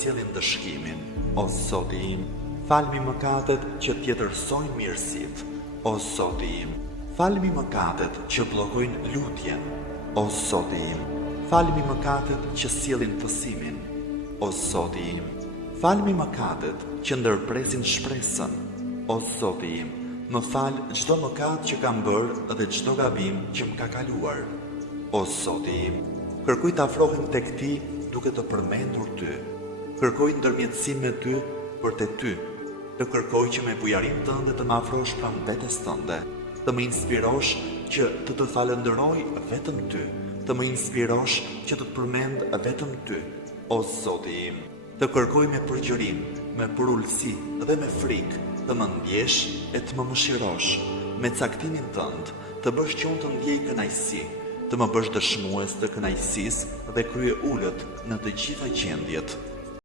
sjellin dëshkimin. O Zoti im, falmi mëkatet që tjetërsojnë mirësitë. O Zoti im, falmi mëkatet që bllokojnë lutjen. O Zoti im, falmi mëkatet që sjellin fësimin. O Zoti im, falmi mëkatet që ndërpresin shpresën. O Zoti im, më fal çdo mëkat që kam bërë dhe çdo gabim që më ka kaluar. O Zoti im, kërkoj të afrohem tek Ti duke të përmendur Ty. Kërkoj ndërmjetësim me Ty për te Ty. Të kërkoj që me bujarin tënde të më afrosh pranë vetes tënde. Të më inspirosh që të falënderoj vetëm Ty. Të më inspirosh që të përmend vetëm Ty. O Zoti im, të kërkoj me përgjërim, me përullësi dhe me frikë, të më ndjesh e të më mëshirosh, me caktimin tënd, të bësh që unë të ndjej kënaqësi, të më bësh dëshmues të kënaqësisë dhe krye ulët në të gjitha gjendjet.